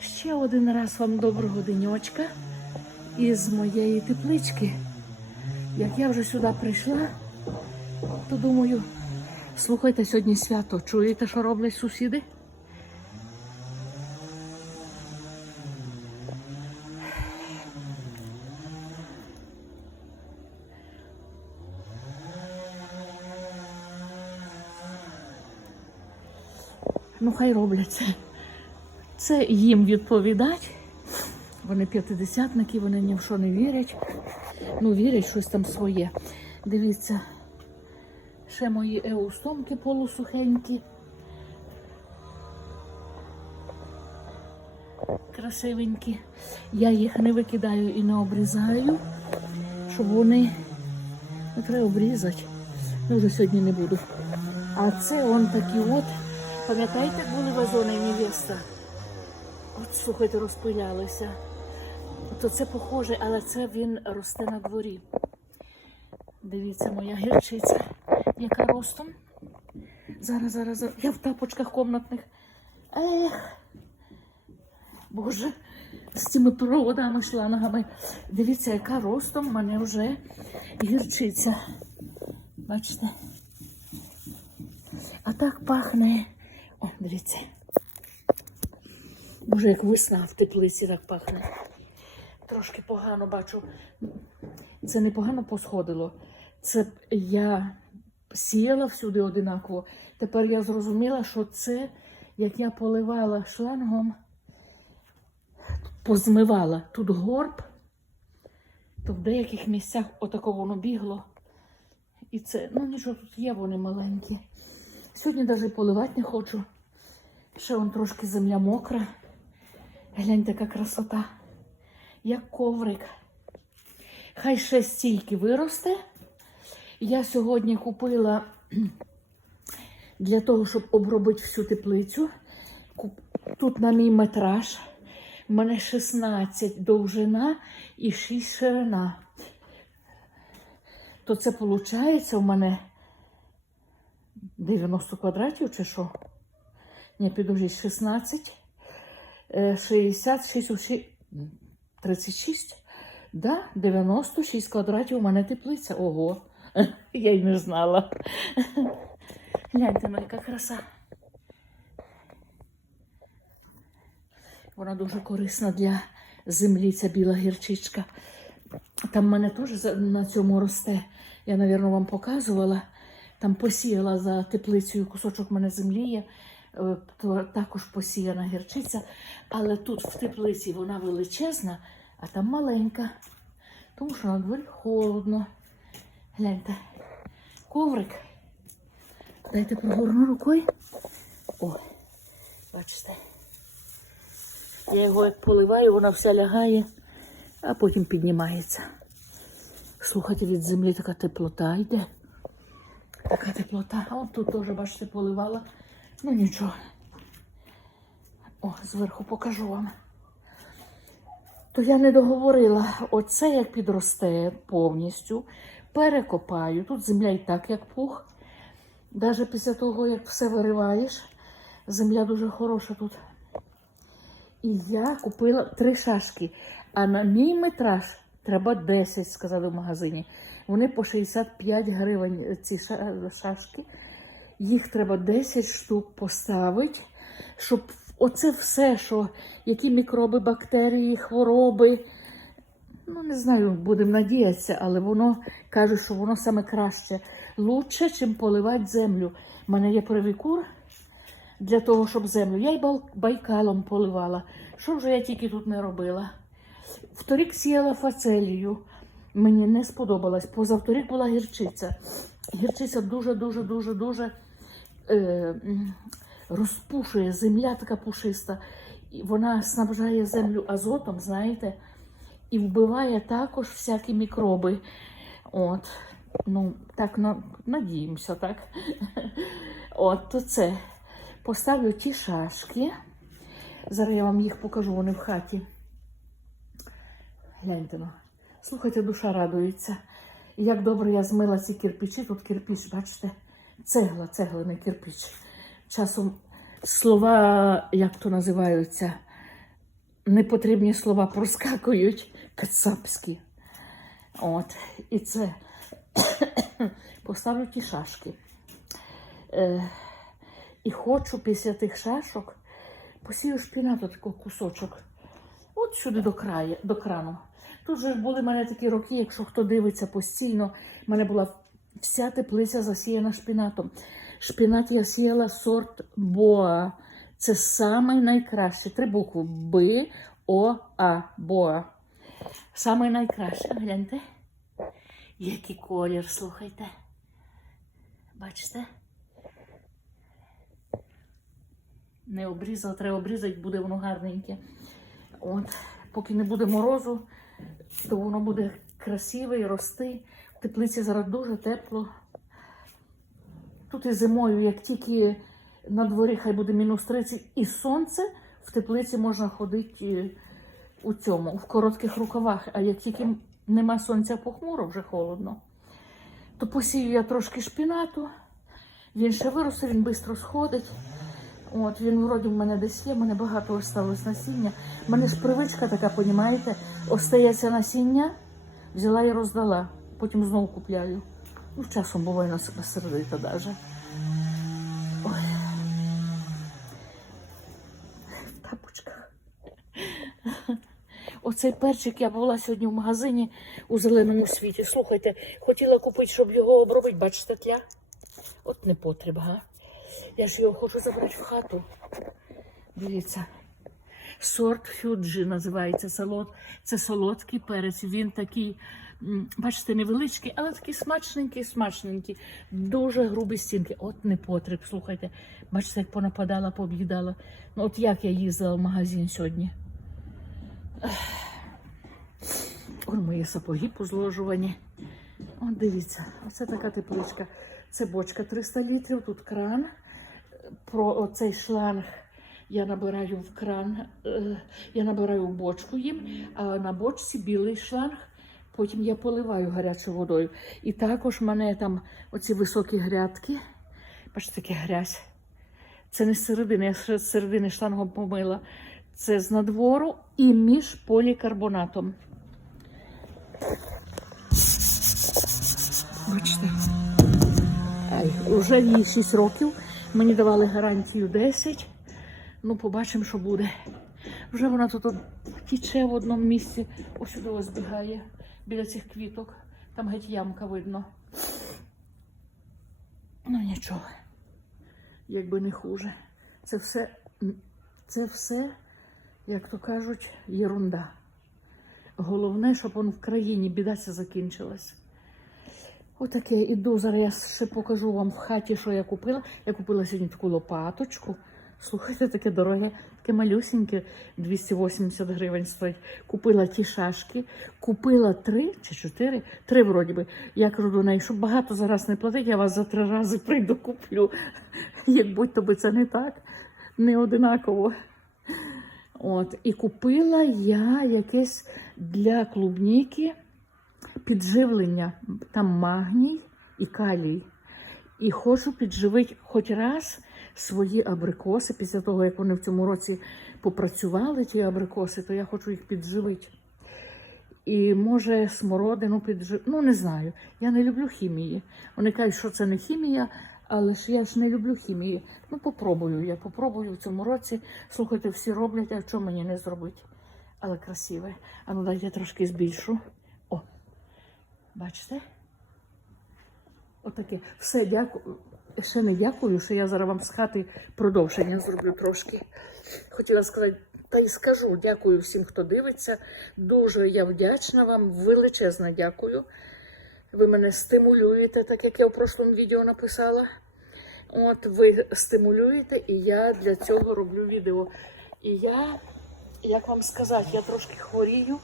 Ще один раз вам доброго денечка із моєї теплички. Як я вже сюди прийшла, то думаю, слухайте сьогодні свято. Чуєте, що роблять сусіди? Ну, хай роблять. Це їм відповідать. Вони п'ятидесятники, вони ні в що не вірять. Ну, вірять щось там своє. Дивіться, ще мої еустомки полусухенькі. Красивенькі. Я їх не викидаю і не обрізаю, щоб вони не треба обрізати. Ну, вже сьогодні не буду. А це он такі от. Пам'ятаєте, були вазони невеста? От слухайте, розпилялися. То це похоже, але це він росте на дворі. Дивіться, моя гірчиця, яка ростом. Зараз, зараз, зараз. Я в тапочках комнатних. Ех. Боже, з цими проводами, шлангами. Дивіться, яка ростом в мене вже гірчиця. Бачите? А так пахне. О, дивіться. Боже, як весна в теплиці так пахне. Трошки погано бачу. Це не погано посходило. Це я сіяла всюди одинаково. Тепер я зрозуміла, що це, як я поливала шлангом, позмивала тут горб, то в деяких місцях отако воно бігло. І це, ну нічого, тут є вони маленькі. Сьогодні навіть поливати не хочу. Ще вон трошки земля мокра. Гляньте, яка красота. Як коврик. Хай ще стільки виросте. Я сьогодні купила для того, щоб обробити всю теплицю. Тут на мій метраж. У мене 16 довжина і 6 ширина. То це виходить у мене 90 квадратів чи що? Ні, підожди, 16, е, 66, 36. Да, 96 квадратів у мене теплиця. Ого, я й не знала. Гляньте, ну яка краса. Вона дуже корисна для землі, ця біла гірчичка. Там в мене теж на цьому росте. Я, мабуть, вам показувала. Там посіяла за теплицею кусочок в мене землі є. Е, Також посіяна гірчиця. Але тут в теплиці вона величезна, а там маленька. Тому що на дворі холодно. Гляньте. Коврик. Дайте прогорну рукою. О, бачите. Я його як поливаю, вона вся лягає, а потім піднімається. Слухайте, від землі така теплота йде. Така теплота. От тут теж, бачите, поливала. Ну нічого. О, зверху покажу вам. То я не договорила. Оце як підросте повністю. Перекопаю. Тут земля і так, як пух. Навіть після того, як все вириваєш, земля дуже хороша тут. І я купила три шашки. А на мій метраж треба 10, сказали в магазині. Вони по 65 гривень ці шашки. Їх треба 10 штук поставити, щоб оце все, що які мікроби, бактерії, хвороби. Ну, не знаю, будемо надіятися, але воно каже, що воно саме краще, лучше, чим поливати землю. У мене є привікур для того, щоб землю. Я й байкалом поливала. Що вже я тільки тут не робила? Вторік сіяла фацелію. Мені не сподобалось. Позавторік була гірчиця. Гірчиця дуже, розпушує. Земля така пушиста. І вона снабжає землю азотом, знаєте, і вбиває також всякі мікроби. От, ну, так на, надіємося, так. От, то це. Поставлю ті шашки. Зараз я вам їх покажу, вони в хаті. Гляньте ну. Слухайте, душа радується. Як добре я змила ці кирпичі, тут кирпіч, бачите? Цегла, цегла, не кирпіч. Часом слова, як то називаються, непотрібні слова проскакують кацапські. От, і це поставлю ті шашки. Е, і хочу після тих шашок посію шпінату такий кусочок. От сюди до краю, до крану. Тут же були в мене такі роки, якщо хто дивиться постійно, в мене була вся теплиця засіяна шпінатом. Шпінат я сіяла сорт Боа. Це саме найкраще. Три букви Б, О, А. Боа. Саме найкраще. Гляньте. Який колір, слухайте. Бачите? Не обрізала, треба обрізати, буде воно гарненьке. От, поки не буде морозу, то воно буде красиве і рости. Теплиці зараз дуже тепло. Тут і зимою, як тільки на дворі хай буде мінус 30 і сонце, в теплиці можна ходити е, у цьому, в коротких рукавах. А як тільки нема сонця похмуро, вже холодно, то посію я трошки шпінату. Він ще виросте, він швидко сходить. От, він вроді в мене десь є, в мене багато осталось насіння. У мене ж привичка така, понімаєте, остається насіння, взяла і роздала, потім знову купляю. Ну, часом буває на себе сердита навіть. Ой. В тапочках. Оцей перчик я була сьогодні в магазині у зеленому світі. Слухайте, хотіла купити, щоб його обробити, бачите, тля. От не потріб, га? Я ж його хочу забрати в хату. Дивіться. Сорт фюджі називається. Це солодкий перець. Він такий, бачите, невеличкий, але такий смачненький, смачненький. Дуже грубі стінки. От не потріб, слухайте. Бачите, як понападала, пооб'їдала. Ну, от як я їздила в магазин сьогодні. Ой, мої сапоги позложувані. От дивіться, оце така тепличка. Це бочка 300 літрів, тут кран. Про оцей шланг я набираю в кран, е, я набираю в бочку їм, а на бочці білий шланг. Потім я поливаю гарячою водою. І також в мене там оці високі грядки. Бачите, таке грязь. Це не з середини, я з середини шлангом помила. Це з надвору і між полікарбонатом. Бачите. Уже їй 6 років. Мені давали гарантію 10. Ну, побачимо, що буде. Вже вона тут тіче в одному місці. Ось сюди ось бігає біля цих квіток. Там геть ямка видно. Ну нічого. Якби не хуже. Це все, це все, як то кажуть, єрунда. Головне, щоб он в країні біда ця закінчилась. Отаке іду. Зараз я ще покажу вам в хаті, що я купила. Я купила сьогодні таку лопаточку. Слухайте, таке дороге, таке малюсеньке, 280 гривень стоїть. Купила ті шашки, купила три чи чотири, три вроді би. Я кажу до неї, щоб багато зараз не платити, я вас за три рази прийду куплю. Як будь-то би це не так, не одинаково. От, і купила я якесь для клубніки підживлення. Там магній і калій. І хочу підживити хоч раз свої абрикоси. Після того, як вони в цьому році попрацювали, ті абрикоси, то я хочу їх підживити. І може смородину підживити. Ну, не знаю. Я не люблю хімії. Вони кажуть, що це не хімія, але ж я ж не люблю хімії. Ну, попробую. Я попробую в цьому році. Слухайте, всі роблять, а що мені не зробити? Але красиве. А ну дайте трошки збільшу. О, бачите? Отаке. Все, дякую. Ще не дякую, що я зараз вам з хати продовження зроблю трошки. Хотіла сказати, та й скажу дякую всім, хто дивиться. Дуже я вдячна вам, величезне дякую. Ви мене стимулюєте, так як я в прошлому відео написала. От ви стимулюєте, і я для цього роблю відео. І я, як вам сказати, я трошки хворію,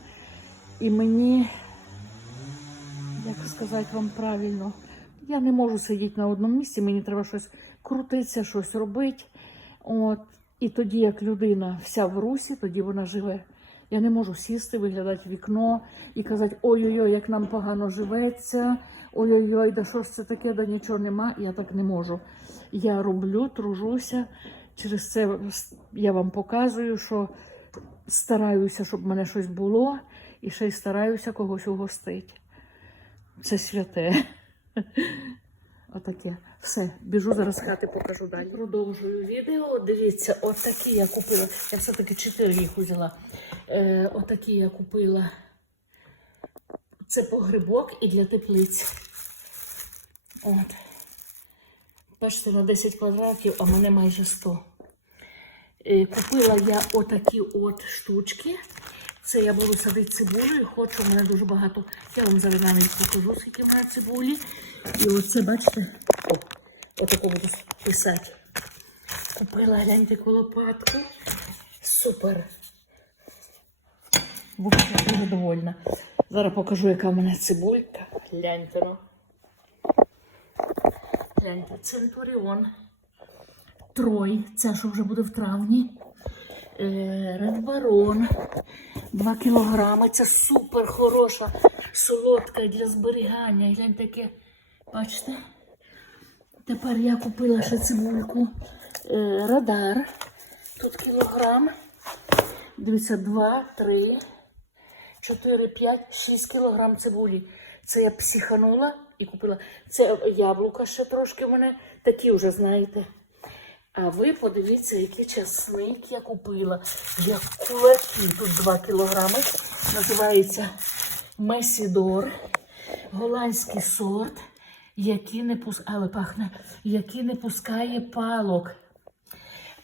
і мені, як сказати вам правильно, я не можу сидіти на одному місці, мені треба щось крутитися, щось робити. От. І тоді, як людина вся в русі, тоді вона живе. Я не можу сісти, виглядати вікно і казати, ой-ой-ой, як нам погано живеться, ой-ой-ой, да що ж це таке, да нічого нема. Я так не можу. Я роблю, тружуся. Через це я вам показую, що стараюся, щоб в мене щось було, і ще й стараюся когось угостити. Це святе. Отаке. Все, біжу зараз хати, покажу далі. Продовжую відео. Дивіться, отакі я купила. Я все-таки чотири їх взяла. Е, отакі я купила. Це погрибок і для теплиць. От. Бачите, на 10 квадратів, а мене майже 100. Е, Купила я отакі от штучки. Це я буду садити цибулю. і Хочу, у мене дуже багато. Я вам зараз навіть покажу, скільки в мене цибулі. І оце, бачите, о, отаку буду писати. Купила, гляньте, лопатку. Супер. Буду дуже довольна. Зараз покажу, яка в мене цибулька. Гляньте, ну. Гляньте, Центуріон. Трой, це що вже буде в травні. Редбарон. 2 кілограми. Це супер хороша, солодка для зберігання. І таке, бачите? Тепер я купила ще цибульку. Е, радар. Тут кілограм. Дивіться, 2, 3, 4, 5, 6 кілограм цибулі. Це я психанула і купила. Це яблука ще трошки в мене такі вже, знаєте. А ви подивіться, який часник я купила. Як кулаки. Тут 2 кілограми. Називається Месідор. Голландський сорт, який не пус... але пахне, який не пускає палок.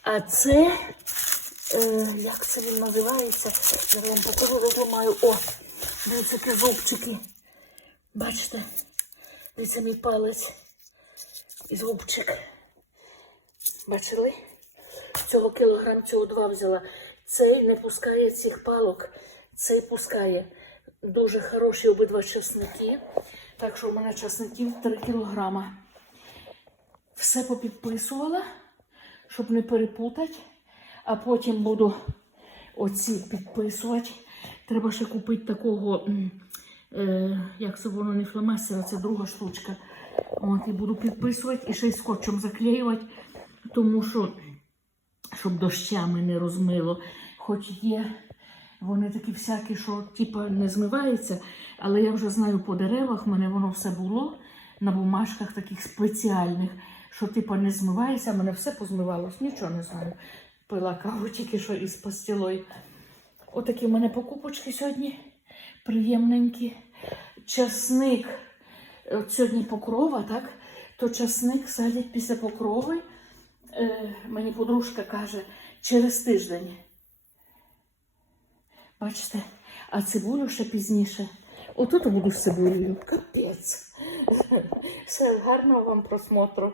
А це, е, як це він називається? Я вам покажу, розламаю. О, дивіться, які зубчики. Бачите? Дивіться мій палець і зубчик. Бачили? Цього кілограм, цього два взяла. Цей не пускає цих палок. Цей пускає. Дуже хороші обидва часники. Так що у мене часників 3 кілограма. Все попідписувала, щоб не перепутати. А потім буду оці підписувати. Треба ще купити такого, е, як це воно не фломастера, це друга штучка. От, і буду підписувати і ще й скотчем заклеювати, тому що, щоб дощами не розмило. Хоч є вони такі всякі, що типа не змиваються, але я вже знаю по деревах, в мене воно все було на бумажках таких спеціальних, що типа не змивається, в мене все позмивалось, нічого не знаю. Пила каву тільки що із пастілою. Отакі в мене покупочки сьогодні приємненькі. Часник, от сьогодні покрова, так? То часник садять після покрови. Е, мені подружка каже, через тиждень. Бачите, а цибулю ще пізніше. Отут буду з цибулею. Капець. Все, гарного вам просмотру.